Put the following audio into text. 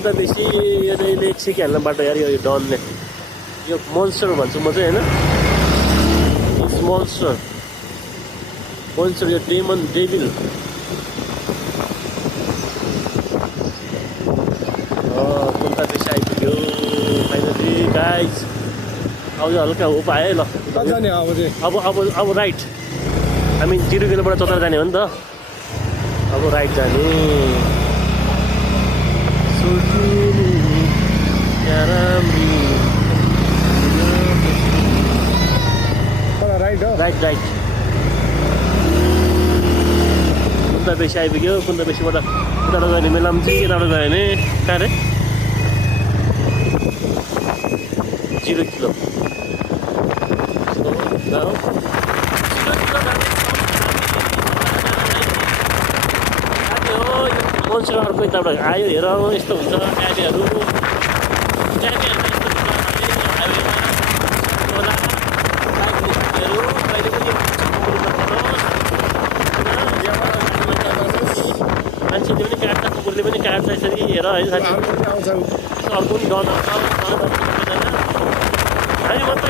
कुन्ता बेसी यो यसले सिकिहाल्न बाटो यार यो डनले यो मोन्स्टर भन्छु म चाहिँ होइन इट्स मोन्स्टर यो डेमन डेभिल कुन्ता बेसी आइपुग्यो फाइनली गाइज अब चाहिँ हल्का उपाय है ल अब राइट हामी 0 किलोबाट चतरा जाने हो नि त अब राइट जाने राइट कुन्ता बेसी आइपुग्यो कुन्ता बेसीबाट उताबाट गयो भने मेलाम्ची यताबाट गयो भने कहाँ रे 0 किलो मान्छे अर्को यताबाट आयो हेर यस्तो हुन्छ गाडीहरू मान्छेले पनि काट्छ कुकुरले पनि काट्छ यसरी हेर है साथी अर्को पनि डर हामी मात्रै